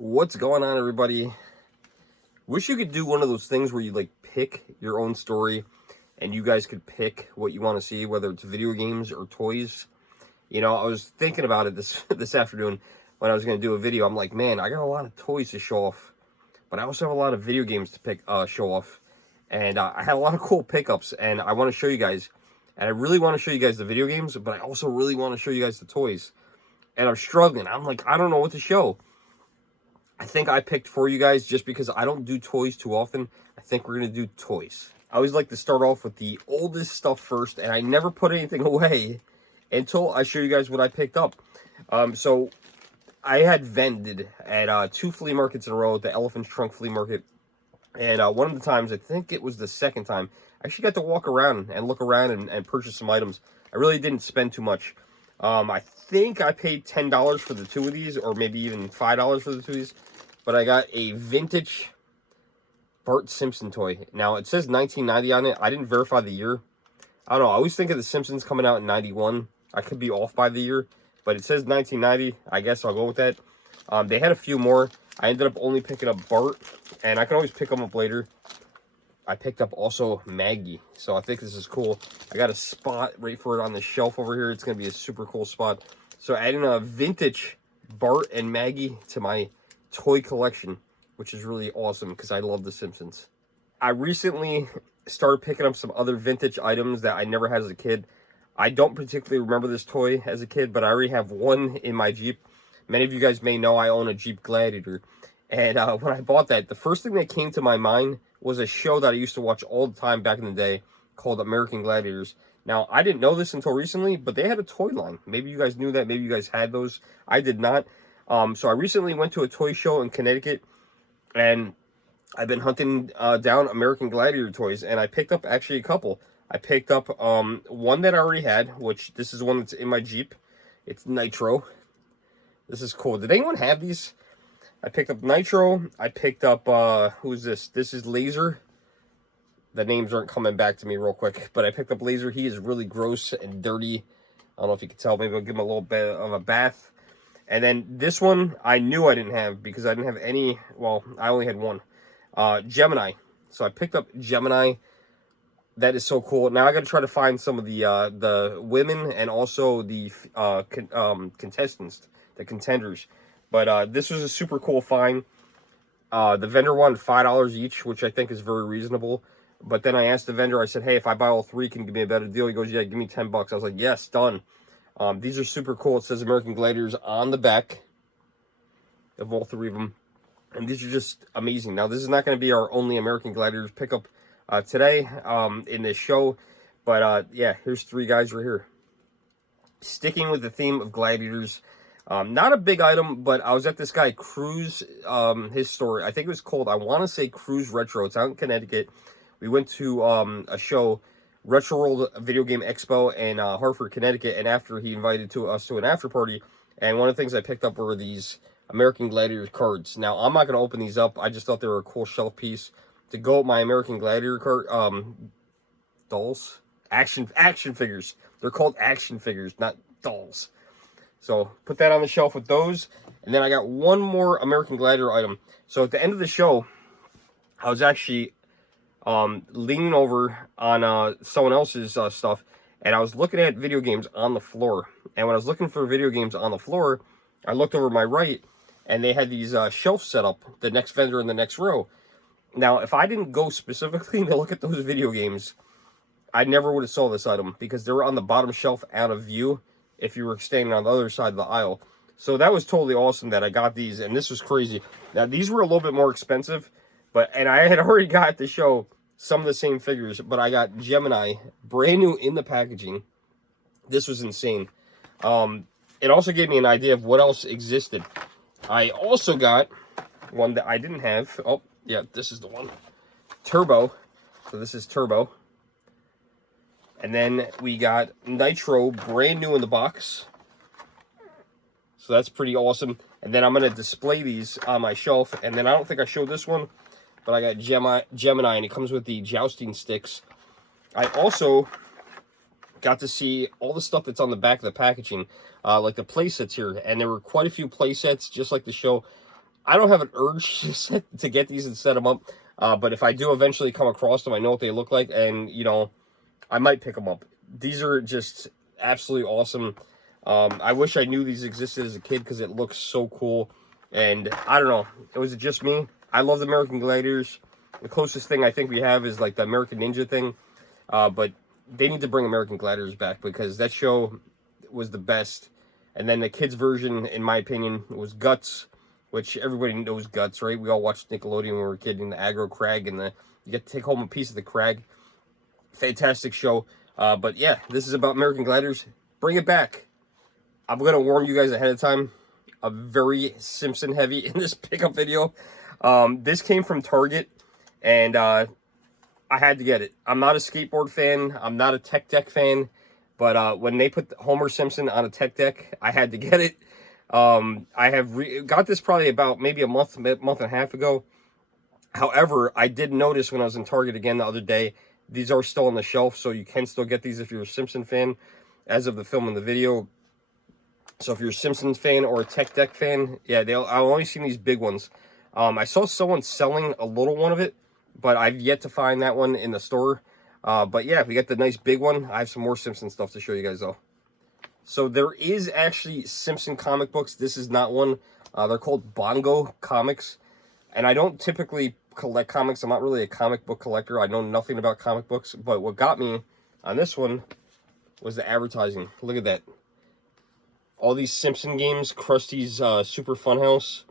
What's going on, everybody? Wish you could do one of those things where you like pick your own story and you guys could pick what you want to see, whether it's video games or toys. You know, I was thinking about it this afternoon when I was going to do a video. I'm like, man, I got a lot of toys to show off, but I also have a lot of video games to show off. And I had a lot of cool pickups, and I want to show you guys. And I really want to show you guys the video games, but I also really want to show you guys the toys. And I'm struggling. I'm like, I don't know what to show. I think I picked for you guys just because I don't do toys too often. I think we're going to do toys. I always like to start off with the oldest stuff first, and I never put anything away until I show you guys what I picked up. So I had vended at 2 flea markets in a row, the Elephant's Trunk Flea Market. And one of the times, I think it was the second time, I actually got to walk around and look around and purchase some items. I really didn't spend too much. I think I paid $10 for the 2 of these, or maybe even $5 for the 2 of these. But I got a vintage Bart Simpson toy. Now, it says 1990 on it. I didn't verify the year. I don't know. I always think of the Simpsons coming out in 91. I could be off by the year. But it says 1990. I guess I'll go with that. They had a few more. I ended up only picking up Bart. And I can always pick them up later. I picked up also Maggie. So I think this is cool. I got a spot right for it on the shelf over here. It's going to be a super cool spot. So adding a vintage Bart and Maggie to my toy collection, which is really awesome because I love The Simpsons. I recently started picking up some other vintage items that I never had as a kid. I don't particularly remember this toy as a kid, but I already have one in my Jeep. Many of you guys may know I own a Jeep Gladiator. And when I bought that, the first thing that came to my mind was a show that I used to watch all the time back in the day called American Gladiators. Now, I didn't know this until recently, but they had a toy line. Maybe you guys knew that. Maybe you guys had those. I did not. So I recently went to a toy show in Connecticut, and I've been hunting down American Gladiator toys, and I picked up actually a couple. I picked up one that I already had, which this is one that's in my Jeep. It's Nitro. This is cool. Did anyone have these? I picked up Nitro. I picked up, who's this? This is Laser. The names aren't coming back to me real quick, but I picked up Laser. He is really gross and dirty. I don't know if you can tell. Maybe I'll give him a little bit of a bath. And then this one, I knew I didn't have because I didn't have any. Well, I only had one. Gemini. So I picked up Gemini. That is so cool. Now I got to try to find some of the women and also the contestants, the contenders. But this was a super cool find. The vendor wanted $5 each, which I think is very reasonable. But then I asked the vendor, I said, hey, if I buy all 3, can you give me a better deal? He goes, yeah, give me $10. I was like, yes, done. These are super cool. It says American Gladiators on the back of all 3 of them. And these are just amazing. Now, this is not going to be our only American Gladiators pickup today in this show. But, yeah, here's 3 guys right here. Sticking with the theme of Gladiators. Not a big item, but I was at this guy, Cruise, his store. I think it was called, I want to say Cruise Retro. It's out in Connecticut. We went to a show, Retro World Video Game Expo in Hartford, Connecticut, and after he invited us to an after party, and one of the things I picked up were these American Gladiator cards. Now, I'm not going to open these up. I just thought they were a cool shelf piece to go with my American Gladiator card, dolls? Action figures. They're called action figures, not dolls. So, put that on the shelf with those, and then I got one more American Gladiator item. So, at the end of the show, I was actually leaning over on someone else's stuff, and I was looking at video games on the floor. And when I was looking for video games on the floor, I looked over my right, and they had these shelves set up, the next vendor in the next row. Now, if I didn't go specifically to look at those video games, I never would have saw this item, because they were on the bottom shelf out of view if you were standing on the other side of the aisle. So that was totally awesome that I got these, and this was crazy. Now, these were a little bit more expensive, and I had already got to show some of the same figures, but I got Gemini, brand new in the packaging. This was insane. It also gave me an idea of what else existed. I also got one that I didn't have. Oh, yeah, this is the one. Turbo. So this is Turbo. And then we got Nitro, brand new in the box. So that's pretty awesome. And then I'm going to display these on my shelf. And then I don't think I showed this one, but I got Gemini, and it comes with the jousting sticks. I also got to see all the stuff that's on the back of the packaging, like the play sets here. And there were quite a few play sets, just like the show. I don't have an urge to get these and set them up. But if I do eventually come across them, I know what they look like, and, you know, I might pick them up. These are just absolutely awesome. I wish I knew these existed as a kid because it looks so cool. And I don't know, was it just me? I love the American Gladiators. The closest thing I think we have is like the American Ninja thing. But they need to bring American Gladiators back because that show was the best. And then the kids' version, in my opinion, was Guts, which everybody knows Guts, right? We all watched Nickelodeon when we were kids, in the aggro crag, and you get to take home a piece of the crag. Fantastic show. But yeah, this is about American Gladiators. Bring it back. I'm going to warn you guys ahead of time. I'm very Simpson heavy in this pickup video. This came from Target, and I had to get it. I'm not a skateboard fan. I'm not a tech deck fan. But when they put Homer Simpson on a tech deck, I had to get it. I have got this probably about maybe a month and a half ago. However, I did notice when I was in Target again the other day, these are still on the shelf, so you can still get these if you're a Simpson fan as of the film and the video. So if you're a Simpsons fan or a tech deck fan, yeah, I've only seen these big ones. I saw someone selling a little one of it, but I've yet to find that one in the store. But yeah, we got the nice big one. I have some more Simpson stuff to show you guys, though. So there is actually Simpson comic books. This is not one. They're called Bongo comics. And I don't typically collect comics. I'm not really a comic book collector. I know nothing about comic books. But what got me on this one was the advertising. Look at that. All these Simpson games, Krusty's Super Funhouse.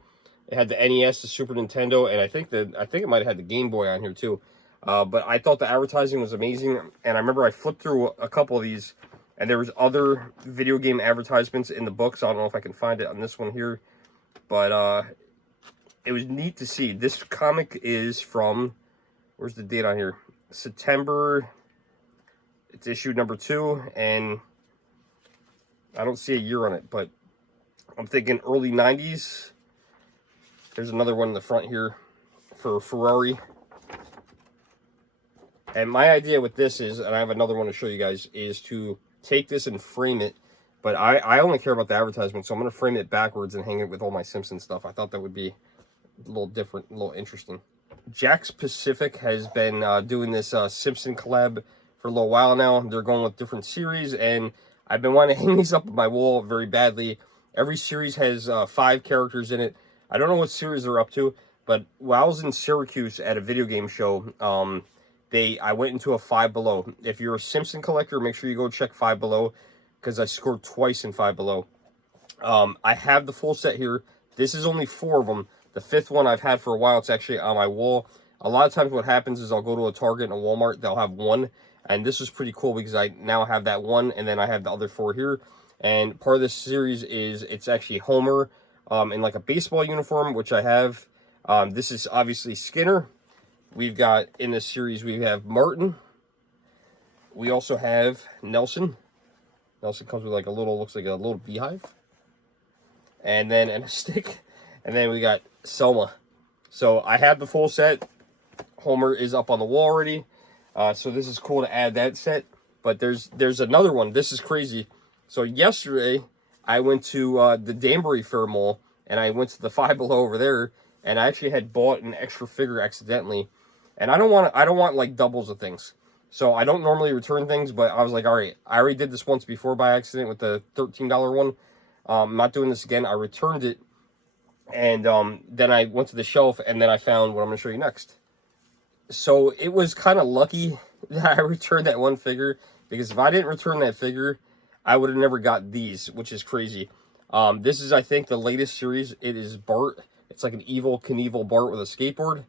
It had the NES, the Super Nintendo, and I think it might have had the Game Boy on here too. But I thought the advertising was amazing, and I remember I flipped through a couple of these, and there was other video game advertisements in the books. I don't know if I can find it on this one here, but it was neat to see. This comic is from, where's the date on here? September. It's issue number 2, and I don't see a year on it, but I'm thinking early 90s. There's another one in the front here for Ferrari. And my idea with this is, and I have another one to show you guys, is to take this and frame it. But I only care about the advertisement, so I'm going to frame it backwards and hang it with all my Simpsons stuff. I thought that would be a little different, a little interesting. Jack's Pacific has been doing this Simpson collab for a little while now. They're going with different series, and I've been wanting to hang these up on my wall very badly. Every series has 5 characters in it. I don't know what series they're up to, but while I was in Syracuse at a video game show, I went into a Five Below. If you're a Simpson collector, make sure you go check Five Below, because I scored twice in Five Below. I have the full set here. This is only 4 of them. The 5th one I've had for a while. It's actually on my wall. A lot of times what happens is I'll go to a Target and a Walmart. They'll have one. And this is pretty cool because I now have that one, and then I have the other 4 here. And part of this series is it's actually Homer in like a baseball uniform, which I have. This is obviously Skinner. We've got, in this series, we have Martin. We also have Nelson. Nelson comes with like a little, looks like a little beehive. And then, and a stick. And then we got Selma. So I have the full set. Homer is up on the wall already. So this is cool to add that set. But there's another one. This is crazy. So yesterday, I went to the Danbury Fair Mall, and I went to the Five Below over there, and I actually had bought an extra figure accidentally. And I don't want like doubles of things. So I don't normally return things, but I was like, all right, I already did this once before by accident with the $13 one. I'm not doing this again. I returned it, and then I went to the shelf, and then I found what I'm going to show you next. So it was kind of lucky that I returned that one figure, because if I didn't return that figure, I would have never got these, which is crazy. This is, I think, the latest series. It is Bart. It's like an evil Knievel Bart with a skateboard.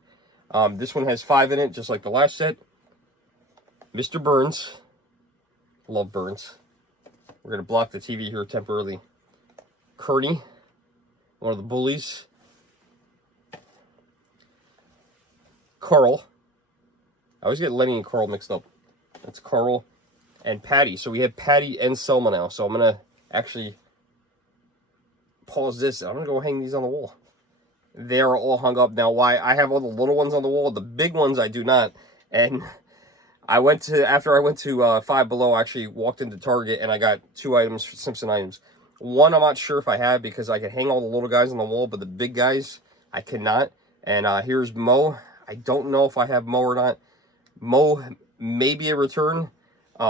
This one has 5 in it, just like the last set. Mr. Burns. Love Burns. We're going to block the TV here temporarily. Kearney, one of the bullies. Carl. I always get Lenny and Carl mixed up. That's Carl and Patty. So we have Patty and Selma now. So I'm going to actually pause this. I'm going to go hang these on the wall. They are all hung up now. Why? I have all the little ones on the wall. The big ones I do not. And after I went to Five Below, I actually walked into Target and I got 2 items, Simpson items. One I'm not sure if I have, because I can hang all the little guys on the wall, but the big guys, I cannot. And here's Mo. I don't know if I have Mo or not. Mo may be a return,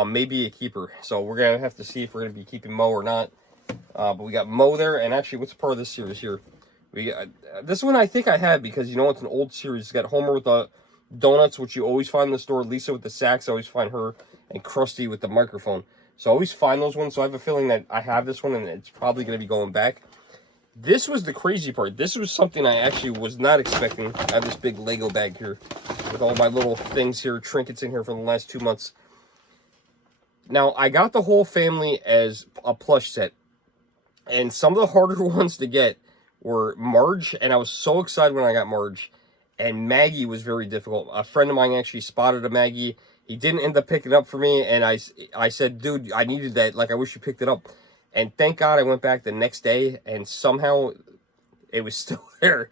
maybe a keeper. So we're going to have to see if we're going to be keeping Mo or not. But we got Mo there. And actually, what's part of this series here? We got, this one I think I had because, you know, it's an old series. It's got Homer with the donuts, which you always find in the store. Lisa with the sacks, I always find her. And Krusty with the microphone. So I always find those ones. So I have a feeling that I have this one, and it's probably going to be going back. This was the crazy part. This was something I actually was not expecting. I have this big Lego bag here with all my little things here, trinkets in here from the last 2 months. Now, I got the whole family as a plush set. And some of the harder ones to get were Marge, and I was so excited when I got Marge. And Maggie was very difficult. A friend of mine actually spotted a Maggie. He didn't end up picking it up for me, and I said, dude, I needed that. Like, I wish you picked it up. And thank God I went back the next day, and somehow it was still there.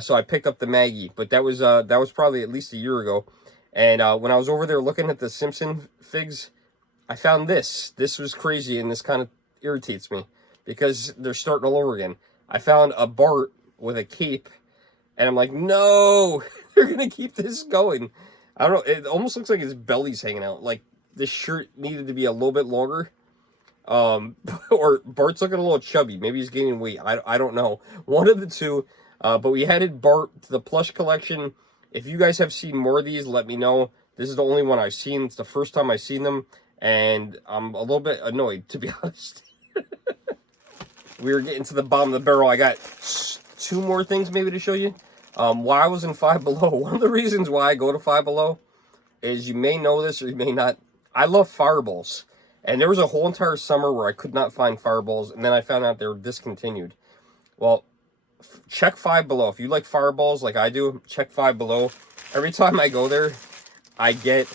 So I picked up the Maggie, but that was probably at least a year ago. And when I was over there looking at the Simpson figs, I found this. This was crazy, and this kind of irritates me because they're starting all over again. I found a Bart with a cape, and I'm like, no, they're gonna keep this going. I don't know. It almost looks like his belly's hanging out. Like this shirt needed to be a little bit longer. Or Bart's looking a little chubby. Maybe he's gaining weight. I don't know. One of the two. But we added Bart to the plush collection. If you guys have seen more of these, let me know. This is the only one I've seen. It's the first time I've seen them. And I'm a little bit annoyed, to be honest. We were getting to the bottom of the barrel. I got 2 more things maybe to show you. While I was in Five Below, one of the reasons why I go to Five Below is, you may know this or you may not, I love Fireballs. And there was a whole entire summer where I could not find Fireballs, and then I found out they were discontinued. Well, check Five Below. If you like Fireballs like I do, check Five Below. Every time I go there, I get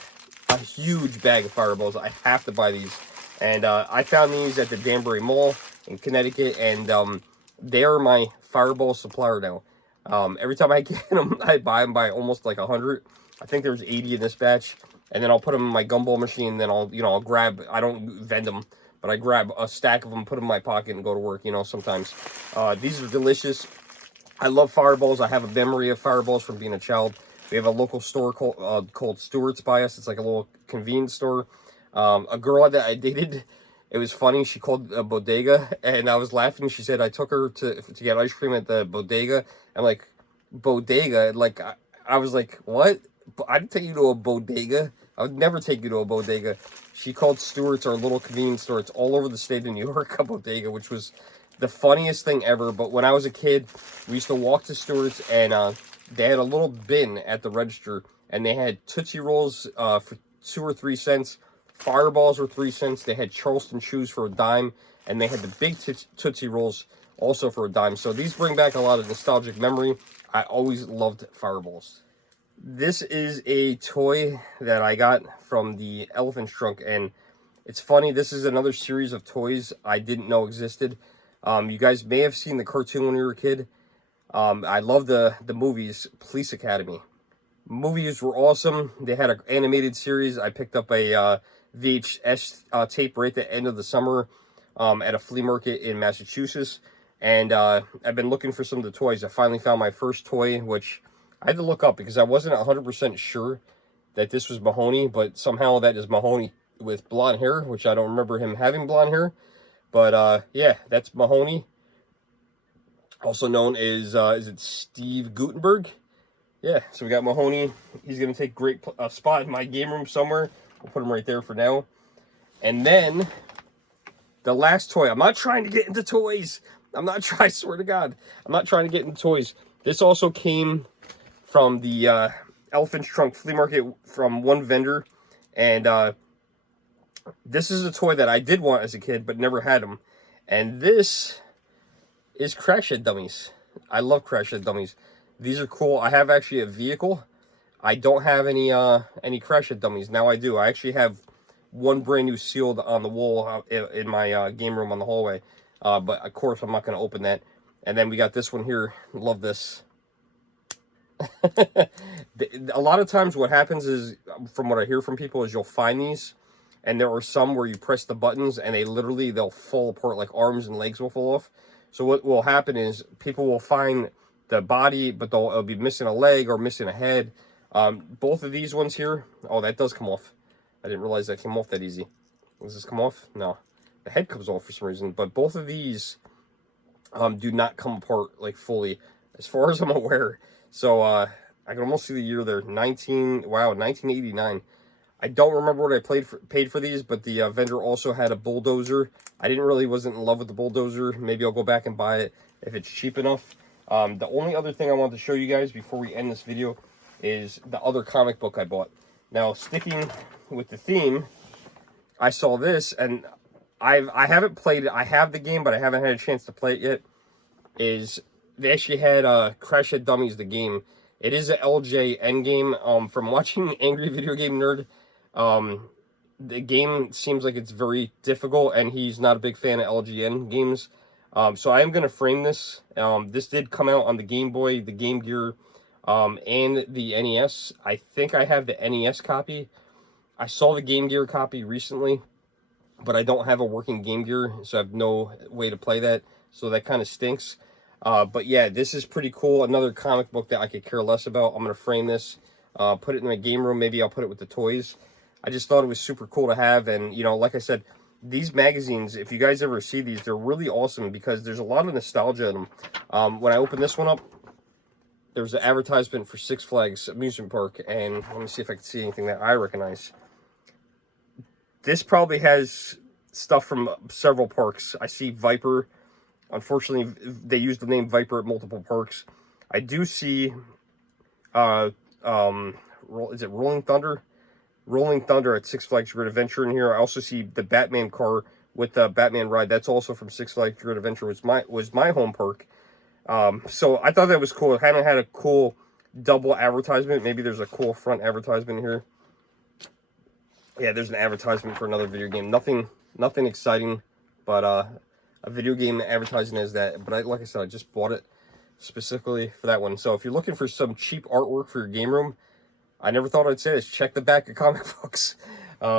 a huge bag of Fireballs. I have to buy these. And I found these at the Danbury Mall in Connecticut, and they are my Fireball supplier now. Every time I get them, I buy them by almost like 100. I think there's 80 in this batch. And then I'll put them in my gumball machine, and then I'll grab, I don't vend them, but I grab a stack of them, put them in my pocket, and go to work, sometimes. These are delicious. I love Fireballs. I have a memory of Fireballs from being a child. We have a local store called Stewart's by us. It's like a little convenience store. A girl that I dated, it was funny, she called a bodega, and I was laughing. She said I took her to get ice cream at the bodega. I'm like, bodega? Like, I was like, what? I'd take you to a bodega. I would never take you to a bodega. She called Stewart's our little convenience store. It's all over the state of New York, a bodega, which was the funniest thing ever. But when I was a kid, we used to walk to Stewart's, and they had a little bin at the register, and they had Tootsie Rolls for 2 or 3 cents. Fireballs were 3 cents. They had Charleston Chews for a dime, and they had the big Tootsie Rolls also for a dime. So these bring back a lot of nostalgic memory. I always loved Fireballs. This is a toy that I got from the Elephant's Trunk, and it's funny, this is another series of toys I didn't know existed. You guys may have seen the cartoon when you were a kid. I love the movies, Police Academy. Movies were awesome. They had an animated series. I picked up a VHS tape right at the end of the summer at a flea market in Massachusetts, and I've been looking for some of the toys. I finally found my first toy, which I had to look up because I wasn't 100% sure that this was Mahoney, but somehow that is Mahoney with blonde hair, which I don't remember him having blonde hair. But yeah, that's Mahoney, also known as, is it Steve Gutenberg? Yeah, so we got Mahoney. He's going to take great spot in my game room somewhere. We'll put him right there for now. And then, the last toy. I'm not trying to get into toys. I swear to God, I'm not trying to get into toys. This also came from the Elephant's Trunk flea market from one vendor, and this is a toy that I did want as a kid but never had them, and this is Crash Head Dummies. I love Crash Head Dummies. These are cool. I have actually a vehicle. I don't have any Crash Head Dummies. Now I do. I actually have one brand new sealed on the wall in my game room on the hallway, but of course I'm not going to open that. And then we got this one here. Love this. A lot of times what happens is, from what I hear from people, is you'll find these, and there are some where you press the buttons and they'll fall apart, like arms and legs will fall off. So what will happen is people will find the body, but it'll be missing a leg or missing a head. Both of these ones here, oh, that does come off. I didn't realize that came off that easy. Does this come off? No. The head comes off for some reason, but both of these do not come apart like fully, as far as I'm aware. So I can almost see the year there. 1989. I don't remember what I paid for these, but the vendor also had a bulldozer. I wasn't in love with the bulldozer. Maybe I'll go back and buy it if it's cheap enough. The only other thing I want to show you guys before we end this video is the other comic book I bought. Now, sticking with the theme, I saw this, and I haven't played it. I have the game, but I haven't had a chance to play it yet. They actually had Crash Head Dummies, the game. It is an LJ endgame. From watching Angry Video Game Nerd, the game seems like it's very difficult, and he's not a big fan of LGN games. So I am going to frame this. This did come out on the Game Boy, the Game Gear, and the NES. I think I have the NES copy. I saw the Game Gear copy recently, but I don't have a working Game Gear, so I have no way to play that. So that kind of stinks. But yeah, this is pretty cool. Another comic book that I could care less about. I'm going to frame this, put it in my game room. Maybe I'll put it with the toys. I just thought it was super cool to have. And, you know, like I said, these magazines, if you guys ever see these, they're really awesome because there's a lot of nostalgia in them. When I open this one up, there's an advertisement for Six Flags amusement park. And let me see if I can see anything that I recognize. This probably has stuff from several parks. I see Viper. Unfortunately, they use the name Viper at multiple parks. I do see, is it Rolling Thunder? Rolling Thunder at Six Flags Great Adventure in here. I also see the Batman car with the Batman ride. That's also from Six Flags Great Adventure. Was my home park. So I thought that was cool. It kind of had a cool double advertisement. Maybe there's a cool front advertisement here. Yeah, there's an advertisement for another video game. Nothing exciting, but a video game advertising as that. But like I said, I just bought it specifically for that one. So if you're looking for some cheap artwork for your game room, I never thought I'd say this. Check the back of comic books,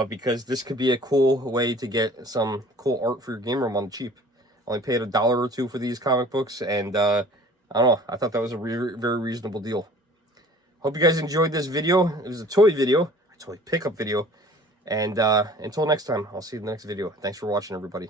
because this could be a cool way to get some cool art for your game room on the cheap. Only paid $1 or $2 for these comic books, and I don't know. I thought that was a very reasonable deal. Hope you guys enjoyed this video. It was a toy video, a toy pickup video. And until next time, I'll see you in the next video. Thanks for watching, everybody.